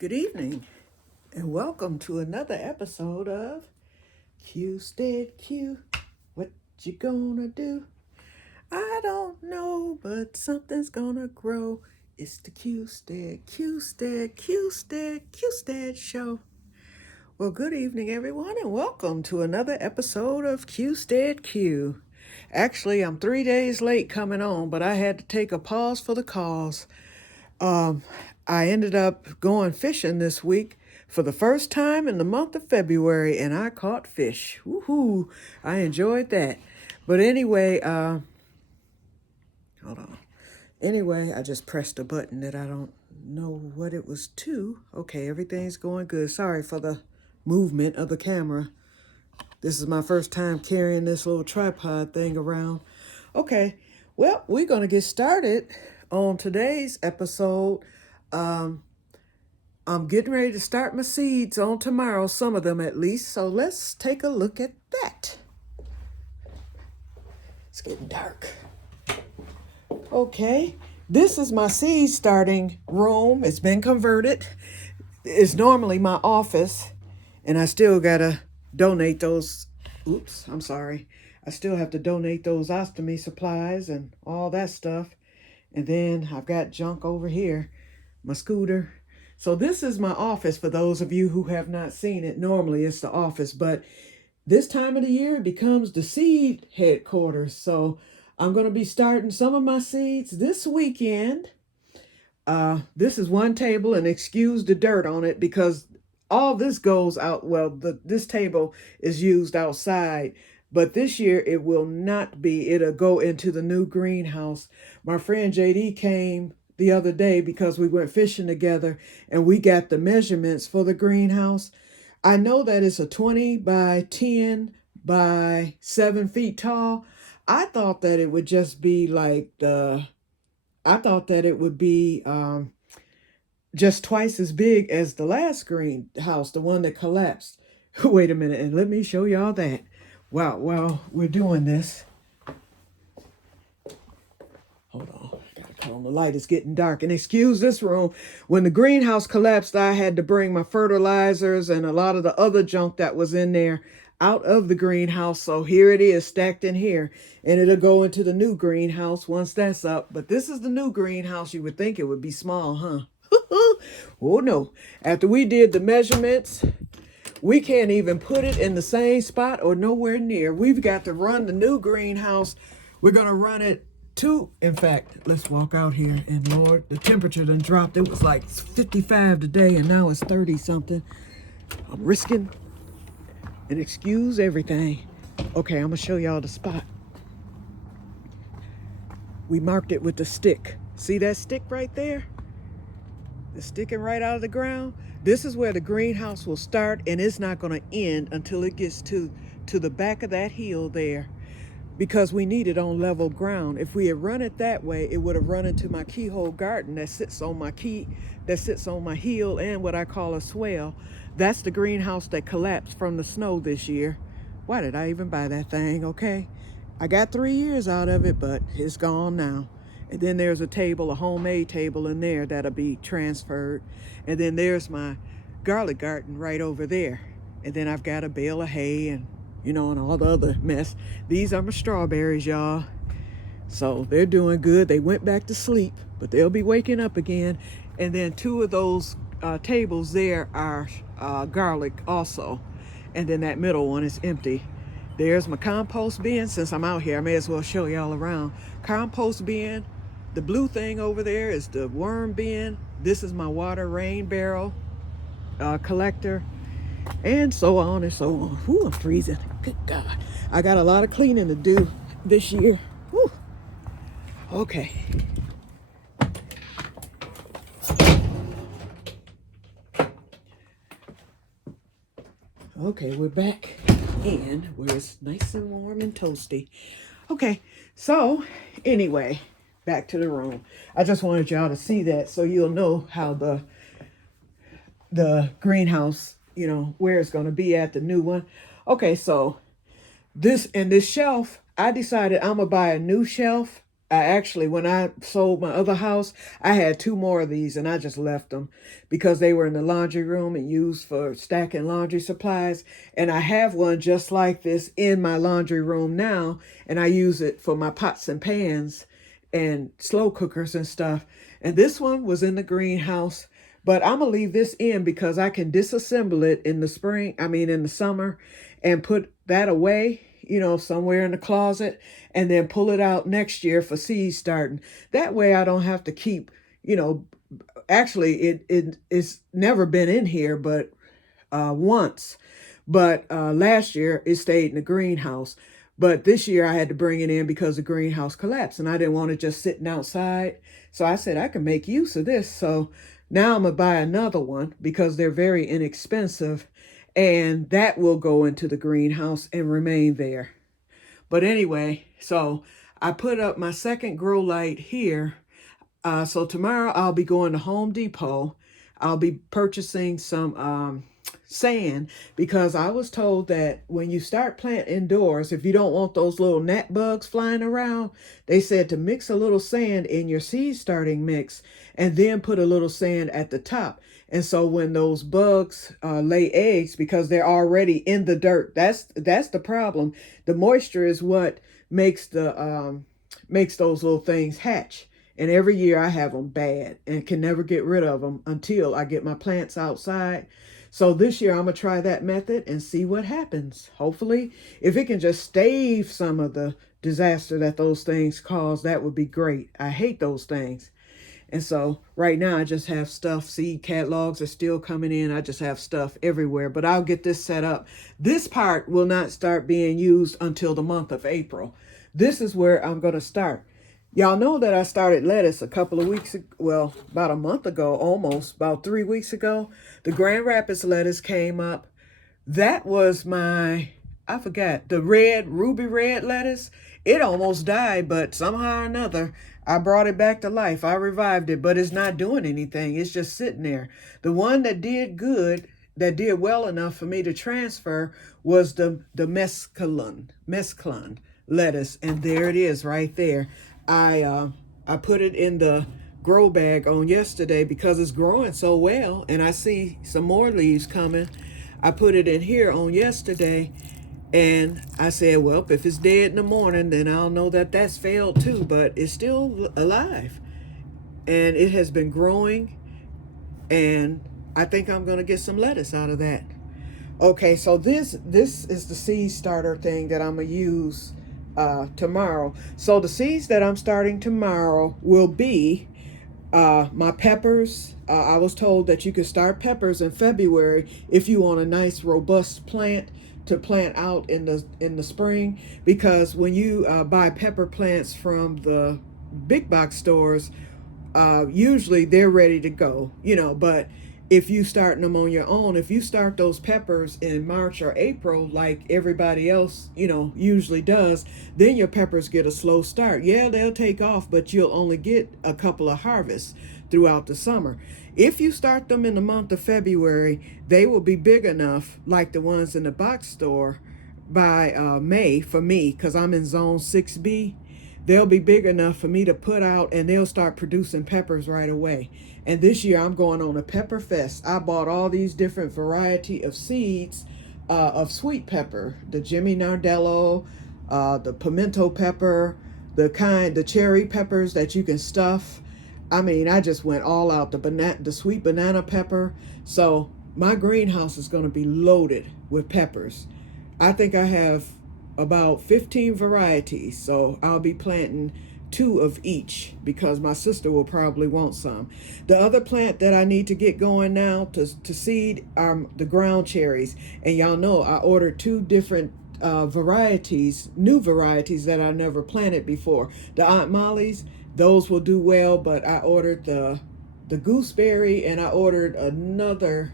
Good evening, and welcome to another episode of Que-stead-Que. What you gonna do? I don't know, but something's gonna grow. It's the Que-stead show. Well, good evening, everyone, and welcome to another episode of Que-stead-Que. Actually, I'm 3 days late coming on, but I had to take a pause for the cause. I ended up going fishing this week for the first time in the month of February, and I caught fish. Woohoo! I enjoyed that. But anyway, hold on. Anyway, I just pressed a button that I don't know what it was to. Okay, everything's going good. Sorry for the movement of the camera. This is my first time carrying this little tripod thing around. Okay, well, we're going to get started on today's episode. I'm getting ready to start my seeds on tomorrow, some of them at least. So let's take a look at that. It's getting dark. Okay, this is my seed starting room. It's been converted. It's normally my office, and I still gotta donate those. Oops, I'm sorry. I still have to donate those ostomy supplies and all that stuff. And then I've got junk over here, my scooter. So this is my office for those of you who have not seen it. Normally it's the office, but this time of the year it becomes the seed headquarters. So I'm going to be starting some of my seeds this weekend. This is one table, and excuse the dirt on it because all this goes out. Well, this table is used outside, but this year it will not be. It'll go into the new greenhouse. My friend JD came the other day because we went fishing together and we got the measurements for the greenhouse. I know that it's a 20 by 10 by 7 feet tall. I thought that it would just be like just twice as big as the last greenhouse, the one that collapsed. Wait a minute, and let me show y'all that. Wow, well, we're doing this. Hold on, I gotta calm the light. It's getting dark. And excuse this room. When the greenhouse collapsed, I had to bring my fertilizers and a lot of the other junk that was in there out of the greenhouse. So here it is stacked in here. And it'll go into the new greenhouse once that's up. But this is the new greenhouse. You would think it would be small, huh? Oh no. After we did the measurements, we can't even put it in the same spot or nowhere near. We've got to run the new greenhouse. We're going to run it in fact, let's walk out here, and Lord, the temperature done dropped. It was like 55 today, and now it's 30 something. I'm risking and excuse everything. Okay, I'm gonna show y'all the spot. We marked it with the stick. See that stick right there? It's sticking right out of the ground. This is where the greenhouse will start, and it's not gonna end until it gets to the back of that hill there, because we need it on level ground. If we had run it that way, it would have run into my keyhole garden that sits on my heel and what I call a swell. That's the greenhouse that collapsed from the snow this year. Why did I even buy that thing? Okay, I got 3 years out of it, but it's gone now. And then there's a table, a homemade table in there that'll be transferred. And then there's my garlic garden right over there. And then I've got a bale of hay and all the other mess. These are my strawberries, y'all. So they're doing good. They went back to sleep, but they'll be waking up again. And then 2 of those tables there are garlic also. And then that middle one is empty. There's my compost bin. Since I'm out here, I may as well show y'all around. Compost bin. The blue thing over there is the worm bin. This is my water rain barrel collector. And so on and so on. Whew, I'm freezing. Good God. I got a lot of cleaning to do this year. Whew. Okay. Okay, we're back in where it's nice and warm and toasty. Okay, so anyway, back to the room. I just wanted y'all to see that so you'll know how the greenhouse, where it's going to be at the new one. Okay, so this shelf, I decided I'm going to buy a new shelf I actually, when I sold my other house, I had two more of these and I just left them because they were in the laundry room and used for stacking laundry supplies. And I have one just like this in my laundry room now, and I use it for my pots and pans and slow cookers and stuff. And this one was in the greenhouse, but I'm gonna leave this in because I can disassemble it in the spring, I mean in the summer, and put that away, somewhere in the closet, and then pull it out next year for seed starting. That way I don't have to keep, you know, actually it's never been in here but once. But last year it stayed in the greenhouse. But this year I had to bring it in because the greenhouse collapsed and I didn't want it just sitting outside. So I said I can make use of this. So now I'm going to buy another one because they're very inexpensive, and that will go into the greenhouse and remain there. But anyway, so I put up my second grow light here. So tomorrow I'll be going to Home Depot. I'll be purchasing some sand because I was told that when you start planting indoors, if you don't want those little gnat bugs flying around, they said to mix a little sand in your seed starting mix and then put a little sand at the top. And so when those bugs lay eggs, because they're already in the dirt, that's the problem. The moisture is what makes those little things hatch. And every year I have them bad and can never get rid of them until I get my plants outside. So this year I'm going to try that method and see what happens. Hopefully, if it can just stave some of the disaster that those things cause, that would be great. I hate those things. And so right now I just have stuff, seed catalogs are still coming in. I just have stuff everywhere, but I'll get this set up. This part will not start being used until the month of April. This is where I'm going to start. Y'all know that I started lettuce a couple of weeks ago, well, about a month ago, almost, about 3 weeks ago. The Grand Rapids lettuce came up. That was I forgot, the ruby red lettuce. It almost died, but somehow or another, I brought it back to life. I revived it, but it's not doing anything. It's just sitting there. The one that did good, that did well enough for me to transfer was the mesclun lettuce, and there it is right there. I put it in the grow bag on yesterday because it's growing so well, and I see some more leaves coming. I put it in here on yesterday, and I said, well, if it's dead in the morning, then I'll know that that's failed too, but it's still alive. And it has been growing, and I think I'm going to get some lettuce out of that. Okay, so this is the seed starter thing that I'm going to use tomorrow. So the seeds that I'm starting tomorrow will be my peppers. I was told that you could start peppers in February if you want a nice robust plant to plant out in the spring, because when you buy pepper plants from the big box stores, usually they're ready to go, but if you starting them on your own, if you start those peppers in March or April, like everybody else, usually does, then your peppers get a slow start. Yeah, they'll take off, but you'll only get a couple of harvests throughout the summer. If you start them in the month of February, they will be big enough, like the ones in the box store, by May for me, because I'm in zone 6B. They'll be big enough for me to put out, and they'll start producing peppers right away. And this year I'm going on a pepper fest. I bought all these different variety of seeds of sweet pepper, the Jimmy Nardello, the pimento pepper, the cherry peppers that you can stuff. I mean, I just went all out, the sweet banana pepper. So my greenhouse is going to be loaded with peppers. I think I have about 15 varieties, so I'll be planting 2 of each because my sister will probably want some. The other plant that I need to get going now to seed are the ground cherries. And y'all know I ordered 2 different varieties, new varieties that I never planted before. The Aunt Molly's, those will do well, but I ordered the gooseberry, and I ordered another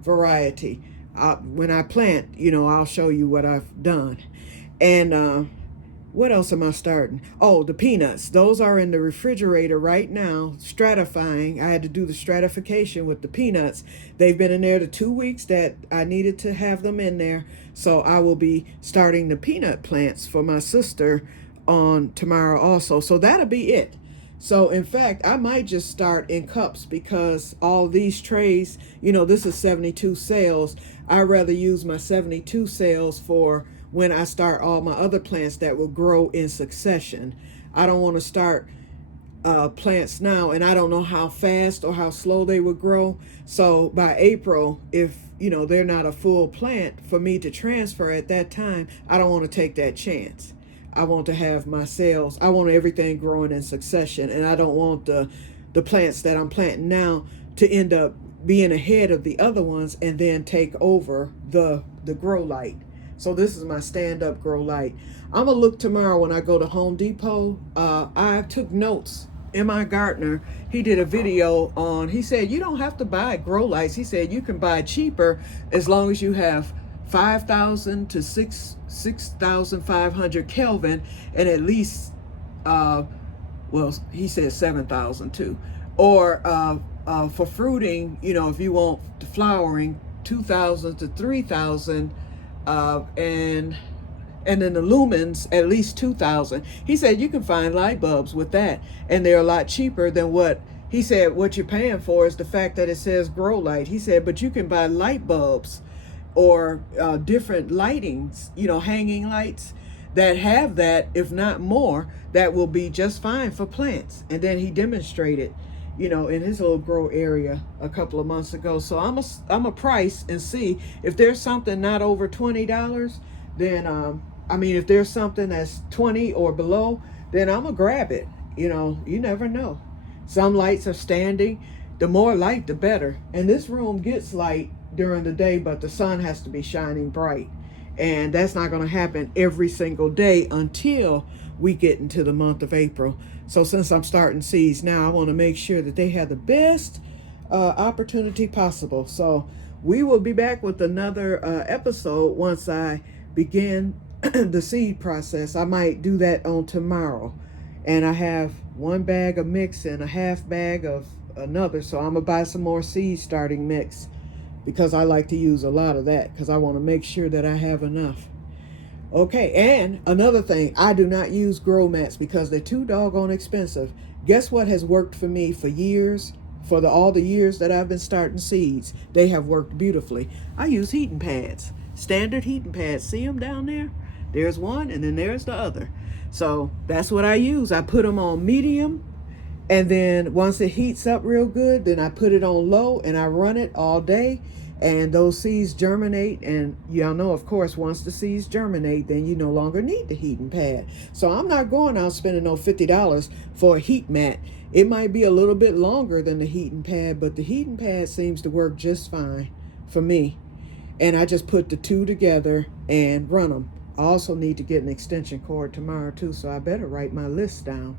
variety. When I plant, I'll show you what I've done. And what else am I starting? Oh, the peanuts. Those are in the refrigerator right now, stratifying. I had to do the stratification with the peanuts. They've been in there the 2 weeks that I needed to have them in there. So I will be starting the peanut plants for my sister on tomorrow also. So that'll be it. So in fact, I might just start in cups because all these trays, you know, this is 72 sales. I'd rather use my 72 sales for when I start all my other plants that will grow in succession. I don't want to start plants now, and I don't know how fast or how slow they would grow. So by April, if you know they're not a full plant for me to transfer at that time, I don't want to take that chance. I want to have my sales. I want everything growing in succession, and I don't want the plants that I'm planting now to end up being ahead of the other ones and then take over the grow light. So this is my stand-up grow light. I'm gonna look tomorrow when I go to Home Depot. I took notes. M.I. Gardner, he did a video on, he said you don't have to buy grow lights. He said you can buy cheaper as long as you have 5,000 to 6,500 Kelvin, and at least well, he said 7,000 too, or for fruiting, you know, if you want the flowering, 2,000 to 3,000, and then the lumens at least 2,000. He said you can find light bulbs with that, and they're a lot cheaper than what he said what you're paying for is the fact that it says grow light. He said, but you can buy light bulbs or different lightings, you know, hanging lights that have that, if not more, that will be just fine for plants. And then he demonstrated, you know, in his little grow area a couple of months ago. So I'm a price and see if there's something not over $20, then I mean, if there's something that's 20 or below, then I'm gonna grab it. You know, you never know. Some lights are standing. The more light, the better. And this room gets light during the day, but the sun has to be shining bright. And that's not gonna happen every single day until we get into the month of April. So since I'm starting seeds now, I wanna make sure that they have the best opportunity possible. So we will be back with another episode once I begin the seed process. I might do that on tomorrow. And I have 1 bag of mix and a half bag of another. So I'm gonna buy some more seed starting mix because I like to use a lot of that because I want to make sure that I have enough. Okay, and another thing, I do not use grow mats because they're too doggone expensive. Guess what has worked for me for years? For all the years that I've been starting seeds, they have worked beautifully. I use heating pads, standard heating pads. See them down there? There's one, and then there's the other. So that's what I use. I put them on medium, and then once it heats up real good, then I put it on low, and I run it all day, and those seeds germinate. And y'all know, of course, once the seeds germinate, then you no longer need the heating pad. So I'm not going out spending no $50 for a heat mat. It might be a little bit longer than the heating pad, but the heating pad seems to work just fine for me. And I just put the two together and run them. I also need to get an extension cord tomorrow too, so I better write my list down.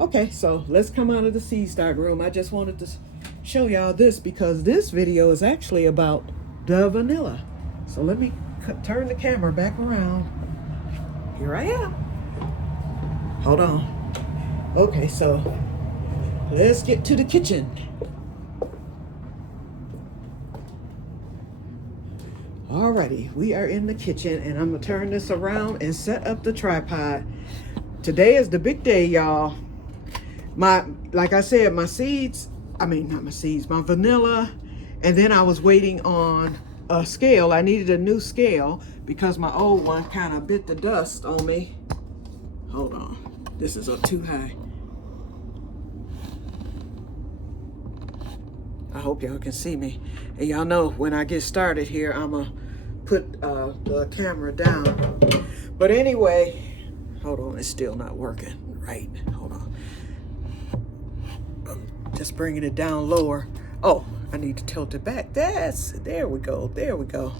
Okay, so let's come out of the seed start room. I just wanted to show y'all this because this video is actually about the vanilla. So let me turn the camera back around. Here I am. Hold on. Okay, so let's get to the kitchen. Alrighty, we are in the kitchen, and I'm gonna turn this around and set up the tripod. Today is the big day, y'all. Like I said, my seeds, my vanilla, and then I was waiting on a scale. I needed a new scale because my old one kind of bit the dust on me. Hold on, this is up too high. I hope y'all can see me. And y'all know when I get started here, I'm gonna put the camera down. But anyway, hold on, it's still not working right. Hold on. I'm just bringing it down lower. Oh, I need to tilt it back. There we go. There we go.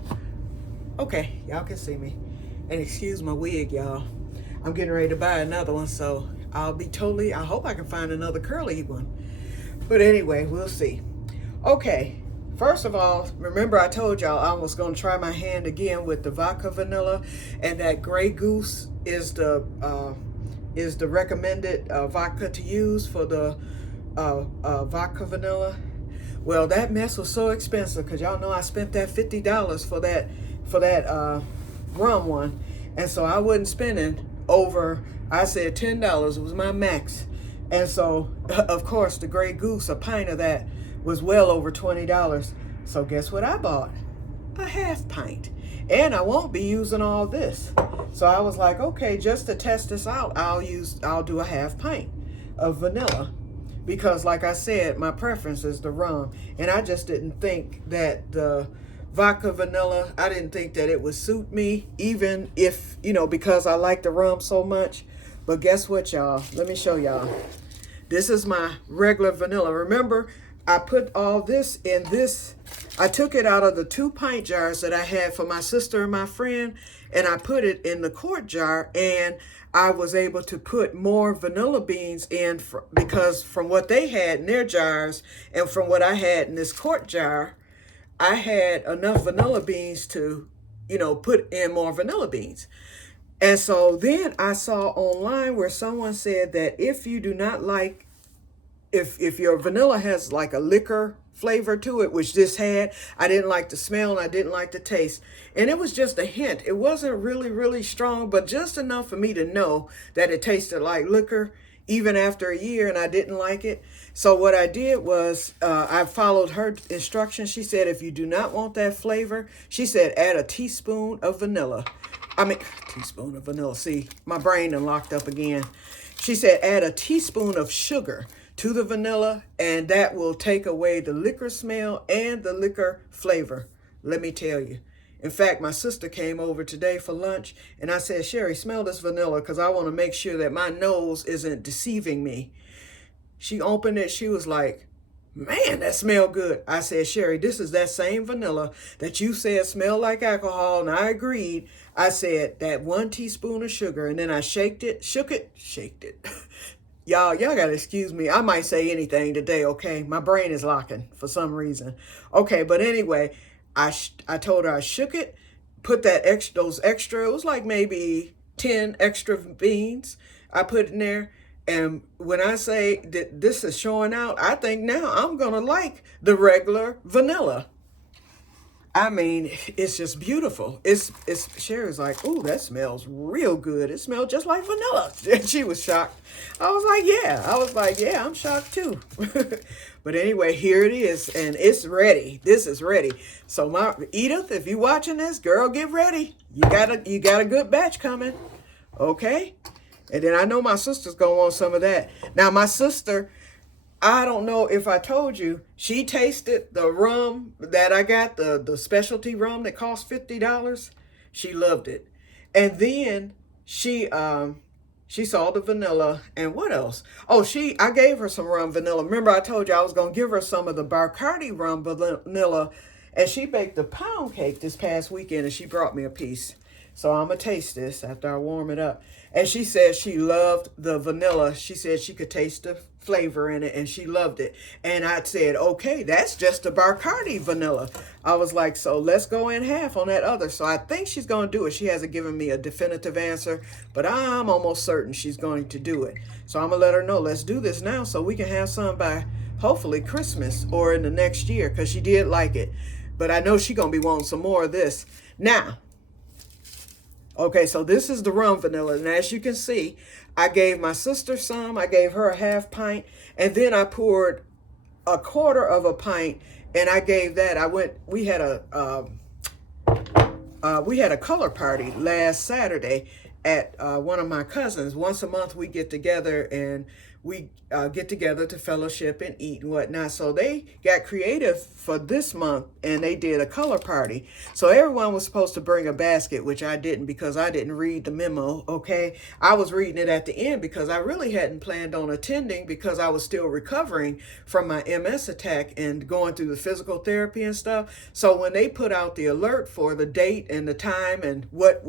Okay, y'all can see me. And excuse my wig, y'all. I'm getting ready to buy another one, so I hope I can find another curly one. But anyway, we'll see. Okay, first of all, remember I told y'all I was going to try my hand again with the vodka vanilla, and that Grey Goose is the recommended vodka to use for the vodka vanilla. Well, that mess was so expensive because y'all know I spent that $50 for that rum one, and so I wasn't spending over I said $10 was my max. And so, of course, the Grey Goose, a pint of that, was well over $20. So guess what I bought? A half pint. And I won't be using all this. So I was like, okay, just to test this out, I'll do a half pint of vanilla. Because like I said, my preference is the rum. And I just didn't think that the vodka vanilla, I didn't think that it would suit me, even if, because I like the rum so much. But guess what, y'all? Let me show y'all. This is my regular vanilla. Remember, I put all this in this. I took it out of the 2-pint jars that I had for my sister and my friend, and I put it in the quart jar, and I was able to put more vanilla beans in because from what they had in their jars and from what I had in this quart jar, I had enough vanilla beans to, put in more vanilla beans. And so then I saw online where someone said that if you do not like, if your vanilla has like a liquor flavor to it, which this had, I didn't like the smell and I didn't like the taste. And it was just a hint. It wasn't really, really strong, but just enough for me to know that it tasted like liquor even after a year, and I didn't like it. So what I did was I followed her instructions. She said, if you do not want that flavor, she said, add a teaspoon of vanilla. Teaspoon of vanilla. See, my brain done locked up again. She said, add a teaspoon of sugar to the vanilla, and that will take away the liquor smell and the liquor flavor. Let me tell you. In fact, my sister came over today for lunch, and I said, Sherry, smell this vanilla because I want to make sure that my nose isn't deceiving me. She opened it. She was like, man, that smell good. I said, Sherry, this is that same vanilla that you said smelled like alcohol, and I agreed. I said that 1 teaspoon of sugar, and then I shook it. Y'all got to excuse me. I might say anything today, okay? My brain is locking for some reason. Okay, but anyway, I told her I shook it, put those extra, it was like maybe 10 extra beans I put in there. And when I say that this is showing out, I think now I'm going to like the regular vanilla. I mean, it's just beautiful. Sherry's like, ooh, that smells real good. It smells just like vanilla. And she was shocked. I was like, yeah, I'm shocked too. But anyway, here it is, and it's ready. This is ready. So Edith, if you're watching this, girl, get ready. You got a good batch coming. Okay? And then I know my sister's going to want some of that. Now, my sister, I don't know if I told you, she tasted the rum that I got, the specialty rum that cost $50. She loved it. And then she saw the vanilla, and what else? Oh, I gave her some rum vanilla. Remember I told you I was going to give her some of the Bacardi rum vanilla, and she baked a pound cake this past weekend, and she brought me a piece. So I'm going to taste this after I warm it up. And she said she loved the vanilla. She said she could taste the flavor in it, and she loved it. And I said, okay, that's just a Bacardi vanilla. I was like, so let's go in half on that other. So I think she's going to do it. She hasn't given me a definitive answer, but I'm almost certain she's going to do it. So I'm going to let her know, let's do this now so we can have some by hopefully Christmas or in the next year, because she did like it. But I know she's going to be wanting some more of this. Now, okay, so this is the rum vanilla, and as you can see, I gave my sister some. I gave her a half pint, and then I poured a quarter of a pint, and I gave that. We had a color party last Saturday at one of my cousins. Once a month we get together, and we get together to fellowship and eat and whatnot. So they got creative for this month, and they did a color party. So everyone was supposed to bring a basket, which I didn't because I didn't read the memo, okay? I was reading it at the end because I really hadn't planned on attending because I was still recovering from my MS attack and going through the physical therapy and stuff. So when they put out the alert for the date and the time and what,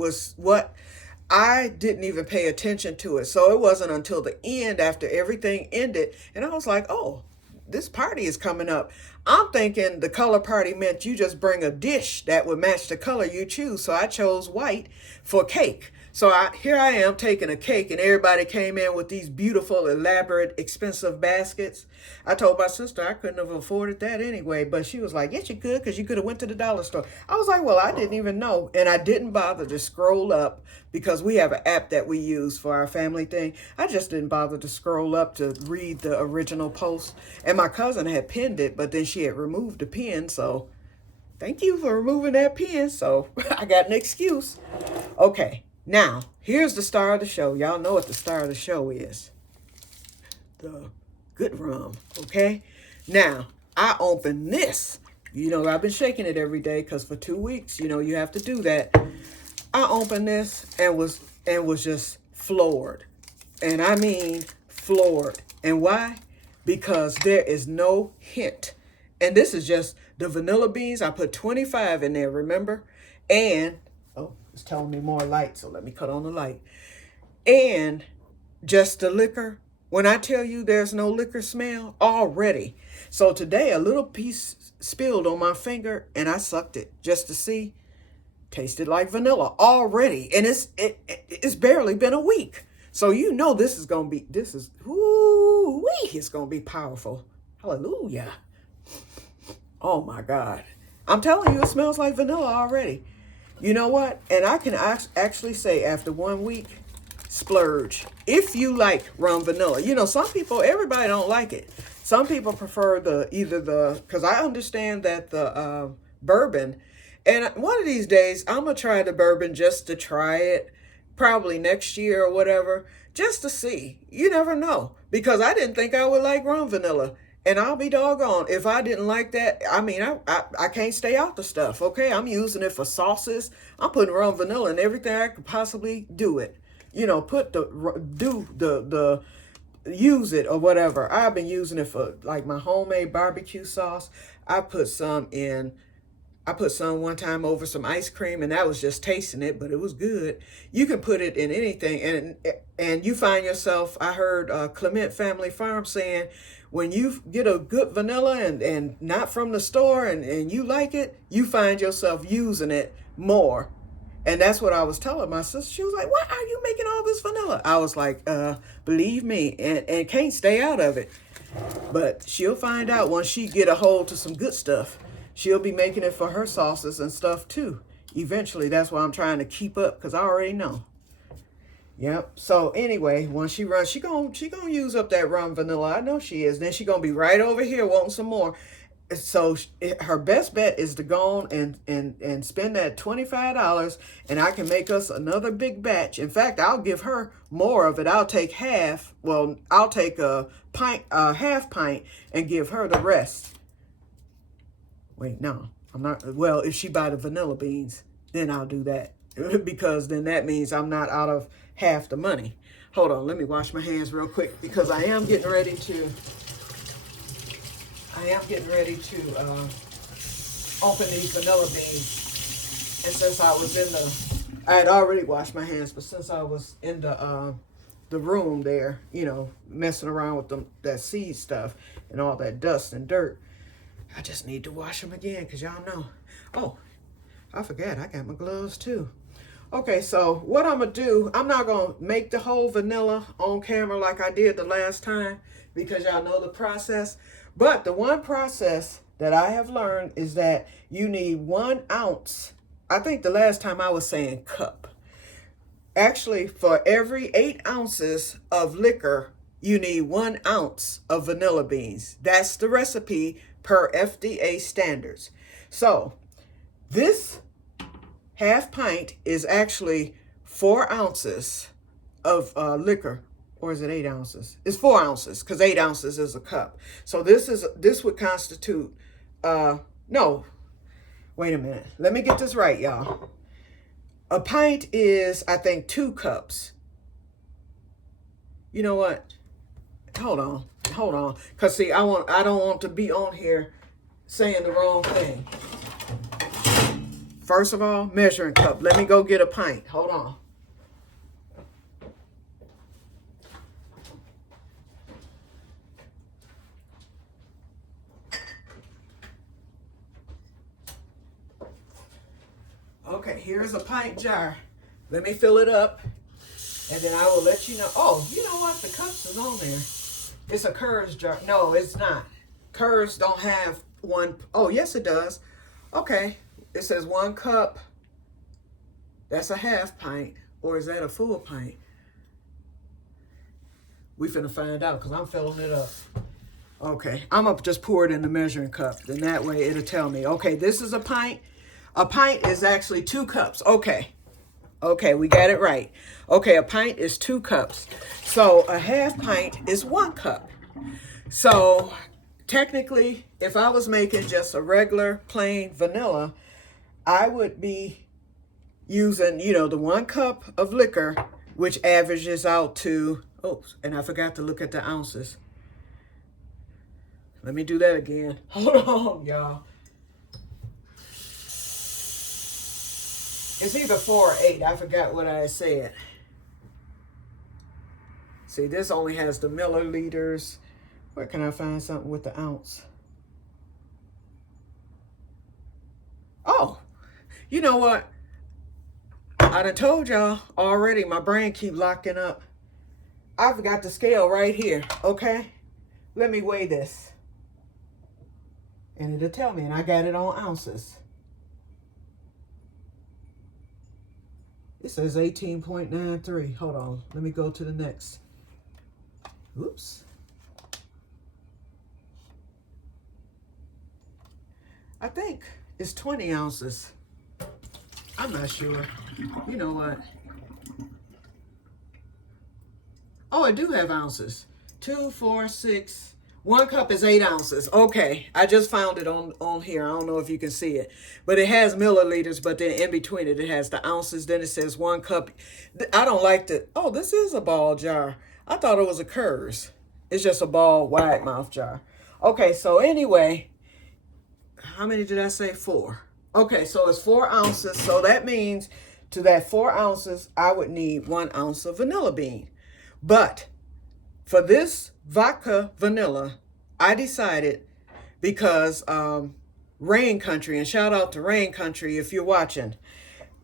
I didn't even pay attention to it. So it wasn't until the end, after everything ended, and I was like, oh, this party is coming up. I'm thinking the color party meant you just bring a dish that would match the color you choose. So I chose white for cake. So here I am taking a cake, and everybody came in with these beautiful, elaborate, expensive baskets. I told my sister I couldn't have afforded that anyway, but she was like, yes, you could, because you could have went to the dollar store. I was like, well, I didn't even know, and I didn't bother to scroll up because we have an app that we use for our family thing. I just didn't bother to scroll up to read the original post, and my cousin had pinned it, but then she had removed the pin, so thank you for removing that pin, so I got an excuse. Okay. Now, here's the star of the show. Y'all know what the star of the show is. The good rum, okay? Now, I opened this. You know, I've been shaking it every day because for 2 weeks, you know, you have to do that. I opened this and was just floored. And I mean floored. And why? Because there is no hint. And this is just the vanilla beans. I put 25 in there, remember? And oh, it's telling me more light, so let me cut on the light. And just the liquor. When I tell you there's no liquor smell already. So today a little piece spilled on my finger and I sucked it just to see. Tasted like vanilla already. And it's barely been a week. So you know it's gonna be powerful. Hallelujah. Oh my God. I'm telling you, it smells like vanilla already. You know what? And I can actually say after 1 week, splurge. If you like rum vanilla. You know, everybody don't like it. Some people prefer because I understand that the bourbon, and one of these days, I'm going to try the bourbon just to try it, probably next year or whatever, just to see. You never know. Because I didn't think I would like rum vanilla. And I'll be doggone if I didn't like that. I mean, I can't stay out the stuff, okay? I'm using it for sauces. I'm putting rum vanilla in everything I could possibly do it. You know, use it or whatever. I've been using it for like my homemade barbecue sauce. I put some one time over some ice cream, and that was just tasting it, but it was good. You can put it in anything, and you find yourself, I heard Clement Family Farm saying, when you get a good vanilla and not from the store and you like it, you find yourself using it more. And that's what I was telling my sister. She was like, why are you making all this vanilla? I was like, believe me, and can't stay out of it. But she'll find out once she get a hold to some good stuff. She'll be making it for her sauces and stuff too. Eventually, that's why I'm trying to keep up, because I already know. Yep. So anyway, when she runs, she gonna use up that rum vanilla. I know she is. Then she gonna be right over here wanting some more. So her best bet is to go on and spend that $25, and I can make us another big batch. In fact, I'll give her more of it. I'll take half. Well, I'll take a half pint, and give her the rest. Wait, no, I'm not. Well, if she buy the vanilla beans, then I'll do that. Because then that means I'm not out of half the money. Hold on, let me wash my hands real quick, because I am getting ready to open these vanilla beans. And since I had already washed my hands, but since I was in the room there, you know, messing around with that seed stuff and all that dust and dirt, I just need to wash them again, because y'all know. Oh, I forgot, I got my gloves too. Okay, so what I'm going to do, I'm not going to make the whole vanilla on camera like I did the last time, because y'all know the process. But the one process that I have learned is that you need 1 ounce. I think the last time I was saying cup. Actually, for every 8 ounces of liquor, you need 1 ounce of vanilla beans. That's the recipe per FDA standards. So this half pint is actually 4 ounces of liquor. Or is it 8 ounces? It's 4 ounces, because 8 ounces is a cup. So this would constitute, no, wait a minute. Let me get this right, y'all. A pint is, I think, 2 cups. You know what? Hold on. Because see, I don't want to be on here saying the wrong thing. First of all, measuring cup. Let me go get a pint. Hold on. Okay, here's a pint jar. Let me fill it up, and then I will let you know. Oh, you know what? The cups is on there. It's a Kerr's jar. No, it's not. Kerr's don't have one. Oh, yes, it does. Okay. It says 1 cup. That's a half pint. Or is that a full pint? We finna find out because I'm filling it up. Okay. I'm going to just pour it in the measuring cup. Then that way it'll tell me. Okay, this is a pint. A pint is actually 2 cups. Okay. Okay, we got it right. Okay, a pint is 2 cups. So a half pint is 1 cup. So technically, if I was making just a regular plain vanilla, I would be using, you know, the 1 cup of liquor, which averages out to, oh, and I forgot to look at the ounces. Let me do that again. Hold on, y'all. It's either 4 or 8. I forgot what I said. See, this only has the milliliters. Where can I find something with the ounce? Oh, you know what? I done told y'all already, my brain keep locking up. I've got the scale right here, okay? Let me weigh this. And it'll tell me, and I got it on ounces. It says 18.93. Hold on, let me go to the next. Oops. I think it's 20 ounces. I'm not sure. You know what? Oh, I do have ounces. 2, 4, 6. 1 cup is 8 ounces. Okay, I just found it on here. I don't know if you can see it. But it has milliliters, but then in between it, it has the ounces. Then it says 1 cup. I don't like the, oh, this is a ball jar. I thought it was a Kerr's. It's just a ball wide mouth jar. Okay, so anyway, how many did I say? 4. Okay, so it's 4 ounces. So that means to that 4 ounces, I would need 1 ounce of vanilla bean. But for this vodka vanilla, I decided, because Rain Country, and shout out to Rain Country if you're watching.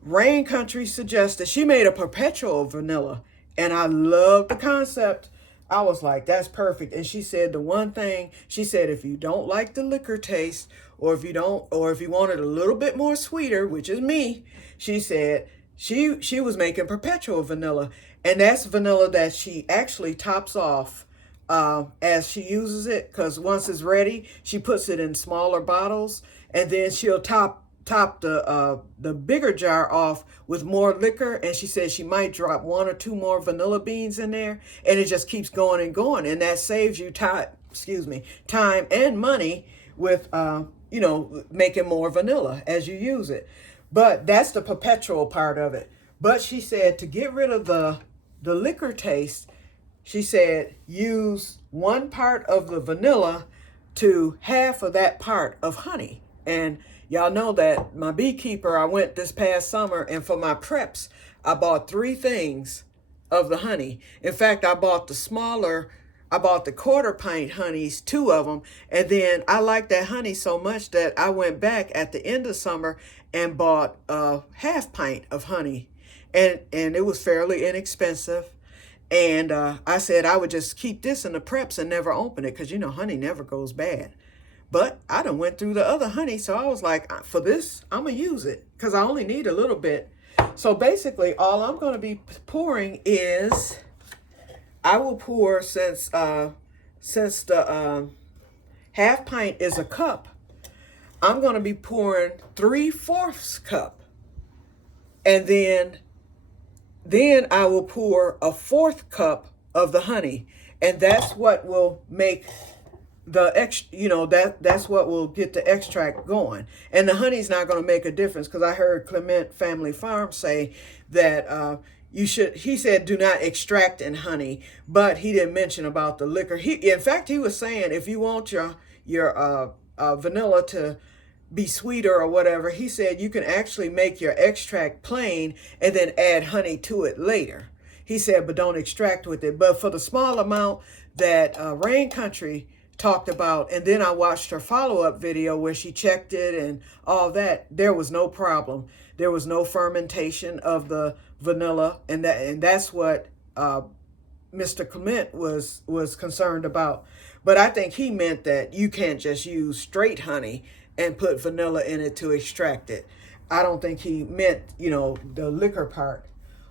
Rain Country suggested, she made a perpetual vanilla, and I love the concept. I was like, that's perfect. And she said the one thing, she said, if you don't like the liquor taste, or if you want it a little bit more sweeter, which is me, she said she was making perpetual vanilla. And that's vanilla that she actually tops off as she uses it, because once it's ready, she puts it in smaller bottles, and then she'll top the bigger jar off with more liquor, and she says she might drop 1 or 2 more vanilla beans in there, and it just keeps going and going, and that saves you time and money with you know, making more vanilla as you use it. But that's the perpetual part of it. But she said to get rid of the liquor taste, she said use 1 part of the vanilla to half of that part of honey. And y'all know that my beekeeper, I went this past summer, and for my preps, I bought 3 things of the honey. In fact, I bought the 1/4 pint honeys, 2 of them. And then I liked that honey so much that I went back at the end of summer and bought a half pint of honey. And it was fairly inexpensive. And I said I would just keep this in the preps and never open it, because, you know, honey never goes bad. But I done went through the other honey, so I was like, for this, I'm going to use it, because I only need a little bit. So basically, all I'm going to be pouring is, I will pour, since the half pint is a cup, I'm going to be pouring 3/4 cup. And then I will pour a 1/4 cup of the honey, and that's what will make the you know, that's what will get the extract going. And the honey's not going to make a difference, because I heard Clement Family Farm say that he said do not extract in honey, but he didn't mention about the liquor. In fact, he was saying if you want your vanilla to be sweeter or whatever, he said you can actually make your extract plain and then add honey to it later. He said, but don't extract with it. But for the small amount that Rain Country talked about, and then I watched her follow-up video where she checked it and all that. There was no problem. There was no fermentation of the vanilla, and that's what Mr. Clement was concerned about. But I think he meant that you can't just use straight honey and put vanilla in it to extract it. I don't think he meant, the liquor part.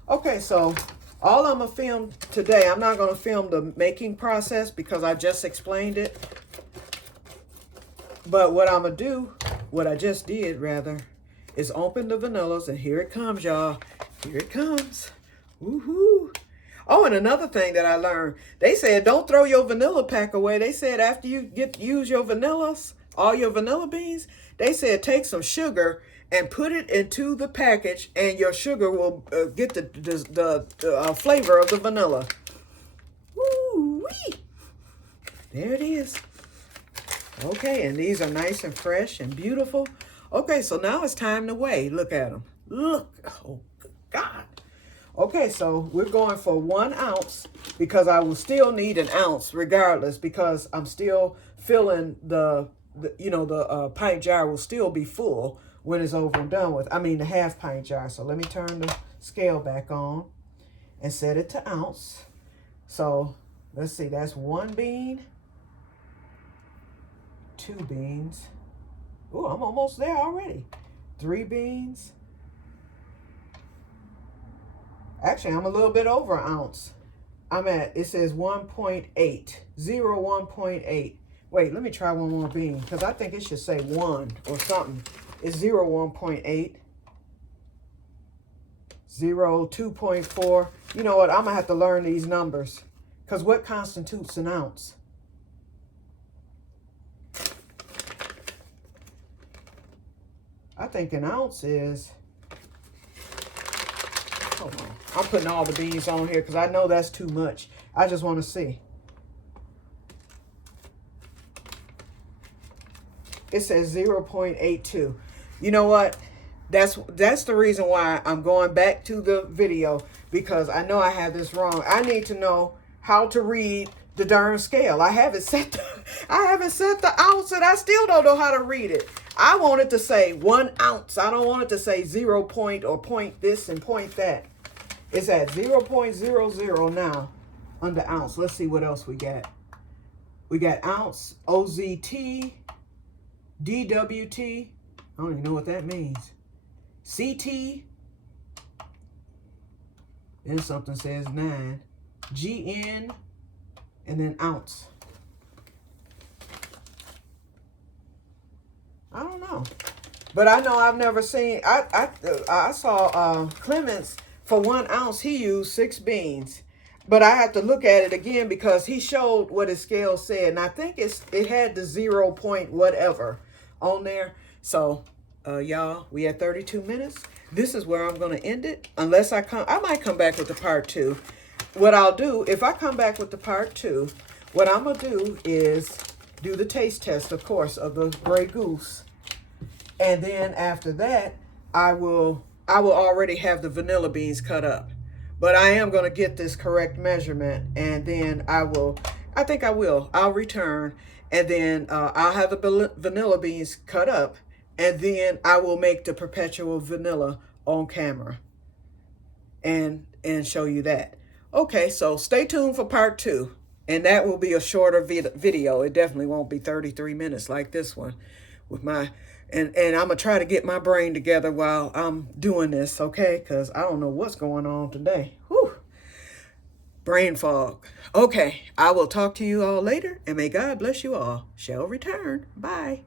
Okay, so all I'm going to film today, I'm not going to film the making process because I just explained it. But what I'm going to do, what I just did rather, is open the vanillas, and here it comes, y'all. Here it comes. Woohoo. Oh, and another thing that I learned, they said don't throw your vanilla pack away. They said after you use your vanillas, all your vanilla beans, they said take some sugar and put it into the package, and your sugar will get the flavor of the vanilla. Woo-wee. There it is. Okay, and these are nice and fresh and beautiful. Okay, so now it's time to weigh. Look at them. Look. Oh, God. Okay, so we're going for 1 ounce because I will still need an ounce regardless, because I'm still filling the pint jar will still be full when it's over and done with. I mean the half pint jar. So let me turn the scale back on and set it to ounce. So let's see, that's 1 bean, 2 beans. Oh, I'm almost there already. 3 beans. Actually, I'm a little bit over an ounce. It says 1.8, 1.8. Wait, let me try one more bean because I think it should say 1 or something. It's 1.8, 2.4. You know what? I'm going to have to learn these numbers because what constitutes an ounce? I think an ounce is... Hold on. I'm putting all the beans on here because I know that's too much. I just want to see. It says 0.82. You know what? That's the reason why I'm going back to the video, because I know I have this wrong. I need to know how to read the darn scale. I haven't set the ounce, and I still don't know how to read it. I want it to say 1 ounce. I don't want it to say 0 point or point this and point that. It's at 0.00 now under ounce. Let's see what else we got. We got ounce, OZT, DWT. I don't even know what that means. CT. Then something says 9. GN. And then ounce. I don't know. But I know I've never seen... I saw Clements... For 1 ounce, he used 6 beans. But I have to look at it again because he showed what his scale said. And I think it had the 0 point whatever on there. So, y'all, we at 32 minutes. This is where I'm going to end it. Unless I might come back with the part 2. What I'll do, if I come back with the part 2, what I'm going to do is do the taste test, of course, of the Grey Goose. And then after that, I will already have the vanilla beans cut up. But I am going to get this correct measurement, and then I'll return, and then I'll have the vanilla beans cut up, and then I will make the perpetual vanilla on camera and show you that. Okay, so stay tuned for part 2, and that will be a shorter video. It definitely won't be 33 minutes like this one with my... And I'm going to try to get my brain together while I'm doing this, okay? Because I don't know what's going on today. Whew. Brain fog. Okay, I will talk to you all later, and may God bless you all. Shall return. Bye.